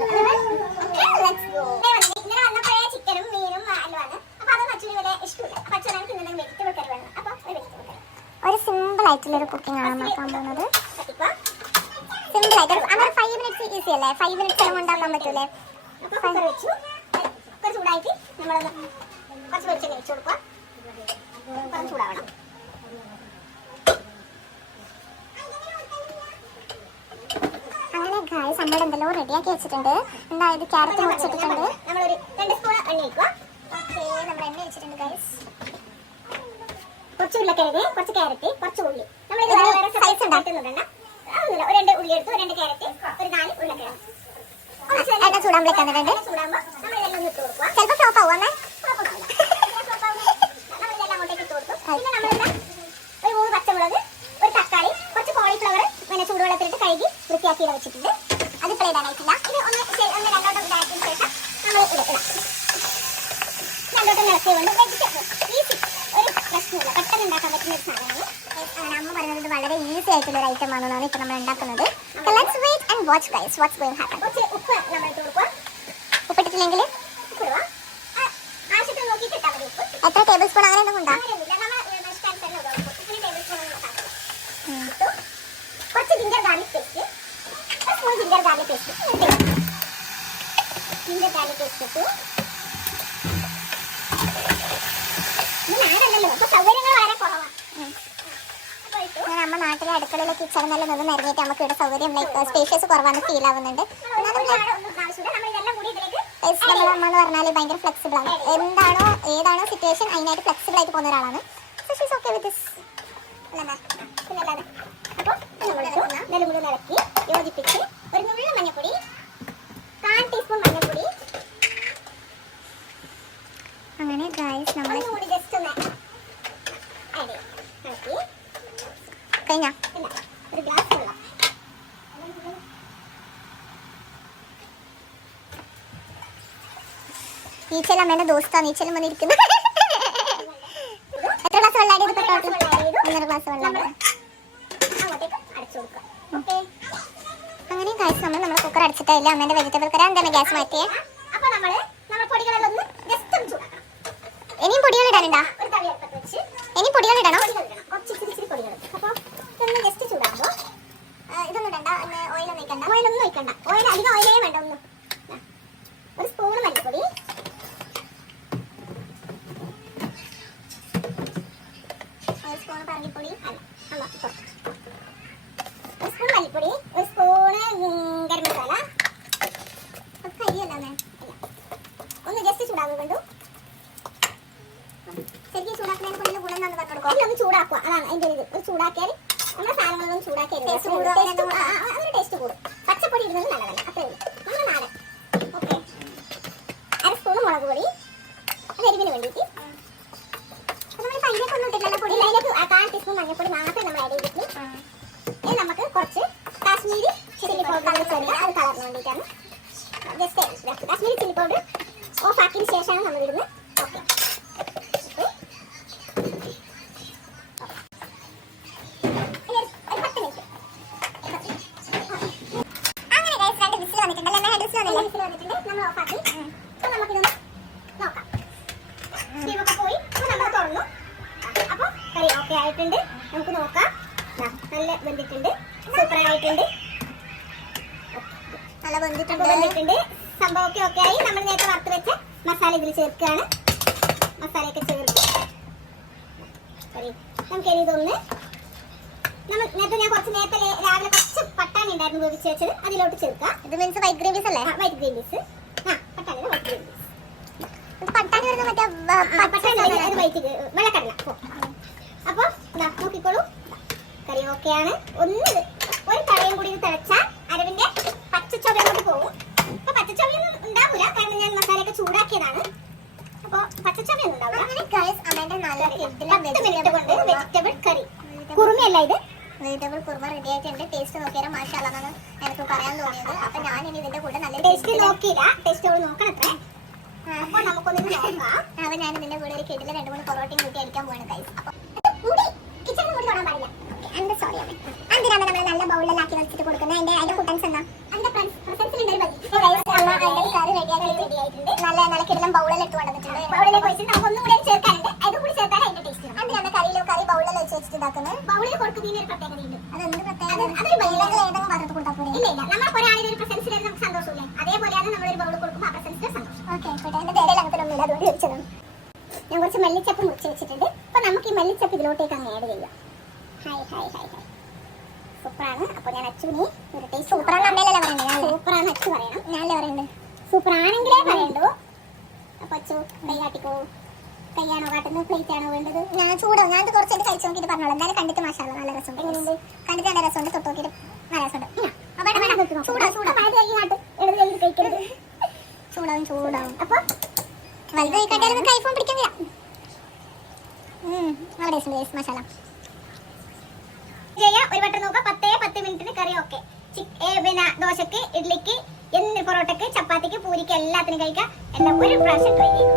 ഇന്നലെ വന്നപ്പോഴേ ചിക്കനും മീനും അല്ലുവാണ്. അപ്പൊ അത് അച്ഛനും ഇവിടെ ഇഷ്ടമില്ല. അപ്പൊ അച്ഛനാണ് തിന്നുന്നത് വെജിറ്റബിൾ കറി വേണം. അപ്പൊ ഒരു വെജിറ്റബിൾ കറി, ഒരു സിമ്പിൾ ആയിട്ടുള്ള ഒരു കുക്കിംഗ് ആണ് നോക്കാൻ പോകുന്നത്. സിമ്പിൾ ആയിട്ട് അങ്ങനെ 5 മിനിറ്റ്സ് ഈസി അല്ലേ? 5 മിനിറ്റ്സ് ഉണ്ടാക്കാൻ പറ്റൂലേ? വെച്ചു കുറച്ച് ചൂടായിട്ട് നമ്മളൊന്ന് കുറച്ച് വെളിച്ചെണ്ണ വെച്ച് കൊടുക്കുക. ചൂടാവണം. അങ്ങനെ ഗായ്സ് നമ്മുടെ എന്തെല്ലോ റെഡിയാക്കി വെച്ചിട്ടുണ്ട്. എന്തായത് ക്യാരറ്റ് മുറിച്ചിട്ടിട്ടുണ്ട്. നമ്മളൊരു 2 സ്പൂൺ എണ്ണ ഒഴിക്കുക. ഓക്കെ, നമ്മൾ എണ്ണ വെച്ചിട്ടുണ്ട് ഗായ്സ്. കുറച്ച് ഉരുളക്കിഴങ്ങ്, കുറച്ച് ക്യാരറ്റ്, കുറച്ച് ഉള്ളി. നമ്മൾ വേറെ സൈസ് ഉണ്ടാക്കുന്നുണ്ട്. അതൊന്നുമില്ല, ഒരു 2 ഉള്ളി എടുത്തു, 2 ക്യാരറ്റ്, ഒരു 4 ഉരുളക്കിഴങ്ങ്. എണ്ണ ചൂടാകുമ്പോഴേക്ക് വന്നിട്ടുണ്ട്. ചൂടാകുമ്പോൾ നമ്മൾ ഇതെല്ലാം ഒന്ന് ഇട്ട് കൊടുക്കുക. ചിലപ്പോൾ ഫ്ലോപ്പ് ആവും. നമ്മളിതെല്ലാം അങ്ങോട്ടേക്ക് ഇട്ട് കൊടുക്കും. പിന്നെ നമ്മളിവിടെ ഒരു 3 പച്ചമുളക്, ഒരു തക്കാളി, കുറച്ച് കോളിഫ്ലവർ പിന്നെ ചൂടുവെള്ളത്തിലിട്ട് കഴുകി വൃത്തിയാക്കി വെച്ചിട്ടുണ്ട്. അത് ഇപ്പോൾ ഇടാനായിട്ടില്ല. ഇത് ഒന്ന് രണ്ടോട്ടം ഇടാക്കിയതിന് ശേഷം നമ്മൾ ഇടാം. രണ്ടോട്ടം ഇളക്കിയുകൊണ്ട് വെജിറ്റബിൾ ഈസി, ഒരു പ്രശ്നമില്ല, പെട്ടെന്ന് ഉണ്ടാക്കാൻ പറ്റുന്ന ഒരു സാധനമാണ്. അങ്ങനെ അമ്മ പറയുന്നത് വളരെ ഈസി ആയിട്ടുള്ള ഒരു ഐറ്റം ആണെന്നാണ് ഇപ്പോൾ നമ്മൾ ഉണ്ടാക്കുന്നത്. Let's wait and watch guys what's going to happen. കുറച്ച് ഉപ്പ് നമ്മൾ ഇട്ട് കൊടുക്കുക. ഉപ്പിട്ടിട്ടില്ലെങ്കിൽ ഉപ്പിടുക. ആവശ്യത്തിന് നോക്കിയിട്ട് ഇട്ടാൽ മതി ഉപ്പ്. എത്ര ടേബിൾ സ്പൂൺ അങ്ങനെ ഒന്നും ഉണ്ടോ? കുറച്ച് ജിഞ്ചർ ഗാർലിക് പേസ്റ്റ്, ഒരു spoon ginger garlic paste, ginger garlic paste ഇട്ടു. നാടല്ലല്ലോ, ഇപ്പൊ സൗകര്യങ്ങൾ വളരെ കുറവാണ്. നമ്മുടെ നാട്ടിലെ അടുക്കളയിലെ കിച്ചണെന്നെല്ലാം നിന്ന് നിറഞ്ഞിട്ട് നമുക്ക് ഇവിടെ സൗകര്യം ലൈക്ക് സ്പേഷ്യസ് കുറവാണ് ഫീൽ ആവുന്നുണ്ട്. അമ്മ എന്ന് പറഞ്ഞാൽ ഭയങ്കര ഫ്ലെക്സിബിൾ ആണ്. എന്താണോ ഏതാണോ സിറ്റുവേഷൻ അതിനായിട്ട് ഫ്ലെക്സിബിൾ ആയിട്ട് പോകുന്ന ഒരാളാണ്. അപ്പോൾ ഇളക്കി യോജിപ്പിച്ച് ഒരു നുള്ള മഞ്ഞപ്പൊടി, 1/4 ടീസ്പൂൺ മഞ്ഞപ്പൊടി. അങ്ങനെ ഗായ്സ് നമ്മൾ ജസ്റ്റ് ഒന്ന് ആഡ് ചെയ്യും. കഴിഞ്ഞാ ഒരു ഗ്ലാസ് വെള്ളം. നീച്ചൽ അമ്മേന്റെ ദോസ്താണ്. നീച്ചലും വന്നിരിക്കുന്നത്. എത്ര ഗ്ലാസ് വെള്ളം ആഡ് ചെയ്ത്? ടോട്ടൽ 1.5 ഗ്ലാസ് വെള്ളം. അങ്ങനെ ഗായ്സ് നമ്മൾ കുക്കർ അടിച്ചിട്ടില്ല. അമ്മേന്റെ വെജിറ്റബിൾ കറി എന്താണ് ഗ്യാസ് മാറ്റിയേ. ഇനിയും പൊടികൾ ഇടാനുണ്ടോ? ഇനിയും പൊടികൾ ഇടണം. ജസ്റ്റ് ചൂടാകുമ്പോൾ ഇതൊന്നും ഇടണ്ട. ഓയിലൊന്നും ഒഴിക്കണ്ട. ഓയിലൊന്നും ഒഴിക്കണ്ട. ഓയിൽ അധികം ഓയിലേ വേണ്ട. ഒന്നും ഒരു സ്പൂൺ മല്ലിപ്പൊടി, ഒരു സ്പൂൺ പറങ്കിപ്പൊടി, ഒരു സ്പൂൺ മല്ലിപ്പൊടി, ഒരു സ്പൂണ് ഗരം മസാല. കരിയല്ലേ ഒന്ന് ജസ്റ്റ് ചൂടാകും കൊണ്ടു. ശരിക്കും ചൂടാക്കുന്നതിന് കൊണ്ട് ഗുണം എന്താണെന്ന് പറഞ്ഞു കൊടുക്കും. ഒന്ന് ചൂടാക്കുക, അതാണ് അതിൻ്റെ ഇത്. ഒരു ചൂടാക്കിയാൽ നമ്മുടെ സാധനങ്ങളൊന്നും ചൂടാക്കി അതൊരു ടേസ്റ്റ് കൂടും. പച്ചപ്പൊടി ഇടുന്നത് നല്ലതല്ല. അത്രേ ഉള്ളൂ. നമ്മൾ നാടൻ. ഓക്കെ, 1 സ്പൂൺ മുളക് പൊടി, അത് എരിവിന് വേണ്ടിയിട്ട്. നമ്മൾ അതിലേക്ക് ഒന്നും ഇട്ടില്ല പൊടി. അതിലേക്ക് 1/4 ടീസ്പൂൺ മഞ്ഞൾപ്പൊടി മാത്രമേ നമ്മൾ ആഡ് ചെയ്തിട്ട്. ഇനി നമുക്ക് കുറച്ച് കാശ്മീരി ചില്ലി പൗഡർ ചേർക്കുക. അത് കളറിന് വേണ്ടിയിട്ടാണ്. Just Kashmiri chilli powder of ആക്കിയതിന് ശേഷമാണ് നമ്മൾ ഇടുന്നത്. ഓക്കെ, ആയിട്ടുണ്ട്. നമുക്ക് നോക്കാം. നല്ല വെന്തിട്ടുണ്ട്, സൂപ്പർ ആയിട്ടുണ്ട്, നല്ല വെന്തിട്ടുണ്ട്. സംഭവമൊക്കെ ഓക്കെ ആയി. നമ്മൾ നേരത്തെ വറുത്ത് വെച്ച മസാല ഇതിൽ ചേർക്കുകയാണ്. മസാലയൊക്കെ ചേർത്ത് നമുക്ക് ഇനി ഇതൊന്ന് നേരത്തെ ഞാൻ നേരത്തെ രാവിലെ കുറച്ച് പട്ടാണി ഉണ്ടായിരുന്നു വേവിച്ച് വെച്ചത്, അതിലോട്ട് ചേർക്കാം. ഇത് മീൻസ് വൈറ്റ് ഗ്രീൻ പീസ് അല്ലേ? White green peas. പട്ടാണി വൈറ്റ് ഗ്രീൻ പീസ്. പട്ടാണി വരുന്ന മറ്റേ വൈറ്റ് വെള്ളക്കടല. അപ്പോൾ നോക്കിക്കോളൂ, കറി ഓക്കെയാണ്. ഒരു തടയും കൂടി ഇത് തിളച്ചാൽ അരവിന്റെ പച്ചച്ചൊവ അങ്ങോട്ട് പോകും. അപ്പൊ പച്ചച്ചൊവയൊന്നും ഉണ്ടാവില്ല, കാരണം ഞാൻ മസാലയൊക്കെ ചൂടാക്കിയതാണ്. അപ്പോൾ പച്ചച്ചൊവയൊന്നും ഉണ്ടാവില്ല. വെജിറ്റബിൾ കറി കുറുമയല്ല ഇത്, വെജിറ്റബിൾ കുറുമ റെഡി ആയിട്ടുണ്ട്. ടേസ്റ്റ് നോക്കിയാൽ മാഷാല്ലാന്നാണ് എനിക്ക് പറയാൻ തോന്നിയത്. അപ്പൊ ഞാൻ ഇനി ഇതിന്റെ കൂടെ നല്ല ടേസ്റ്റ് നോക്കിയില്ല, ടേസ്റ്റ് നോക്കണത്രേ. അപ്പോൾ നമുക്കൊന്ന് നോക്കാം. അപ്പൊ ഞാൻ ഇതിന്റെ കൂടെ ഒരു കിടില 2-3 പൊറോട്ടയും കൂട്ടി അടിക്കാൻ പോവാണ് ഗൈസ്. അപ്പൊ കിച്ചണിൽ കൂടി തൊടാൻ പാടില്ല. സോറി അമ്മ. എന്തിനാണ് നമ്മൾ നല്ല ബൗളിലാക്കി വെച്ചിട്ട് കൊടുക്കുന്നത്? അതിന്റെ കൂട്ടൻസ് എന്നാ? അതിന്റെ പ്രസൻസിലുണ്ട് ഒരു ബജി. പ്രത്യേകതയുണ്ട്. അതൊരു ഇല്ല ഇല്ല, നമ്മൾ ഒരാളിൽ ഒരു പ്രസൻസ് വരുന്ന നമുക്ക് സന്തോഷമില്ലേ, അതേപോലെയാണ് നമ്മൾ ഒരു ബൗൾ കൊടുക്കുമ്പോൾ ആ പ്രസൻസിൽ സന്തോഷം. ഞാൻ കുറച്ച് മല്ലിച്ചപ്പ് മുറിച്ച് വെച്ചിട്ടുണ്ട്. അപ്പൊ നമുക്ക് ഈ മല്ലിച്ചപ്പ് ഇതിലോട്ടേക്ക് അങ്ങ് ആഡ് ചെയ്യാം. ഹായ് ഹായ് ഹായ് ഹായ്, സൂപ്പറാണ്. അപ്പൊ ഞാൻ അച്ചുവിന് ഒരു ടേസ്റ്റ് സൂപ്പറാണ് അച്ചു പറയണം, ഞാനല്ലേ പറയണ്ടേ? സൂപ്പർ ആണെങ്കിലേ പറയണ്ടു. അപ്പൊ അച്ചു കൈ കാട്ടിക്കോ. കൈയാണോ കാട്ടുന്നത്, പ്ലേറ്റ് ആണോ വേണ്ടത്? ഞാൻ ചൂടോ, ഞാൻ കുറച്ച് കഴിച്ചു നോക്കിയിട്ട് പറഞ്ഞോളൂ. എന്തായാലും കണ്ടിട്ട് മാഷാഅല്ലാഹ് നല്ല രസമുണ്ട്. എങ്ങനെയുണ്ട്? കണ്ടിട്ട് നല്ല രസമുണ്ട്, തൊട്ട് നോക്കിയിട്ട് നല്ല രസമുണ്ട്. ചൂടാവും. അപ്പൊ വലുത് കഴിക്കാട്ടെ, കൈഫോൺ പിടിക്കുന്നില്ല. അവിടെ മസാല ഒരു വട്ടം നോക്കാം. 10 മിനിറ്റിന് കറി ഓക്കെ. പിന്നെ ദോശക്ക്, ഇഡ്ലിക്ക്, പൊറോട്ടക്ക്, ചപ്പാത്തിക്ക്, പൂരിക്ക് എല്ലാത്തിനും കഴിക്കാം. എല്ലാം ഒരു പ്രാവശ്യം ട്രൈ ചെയ്യും.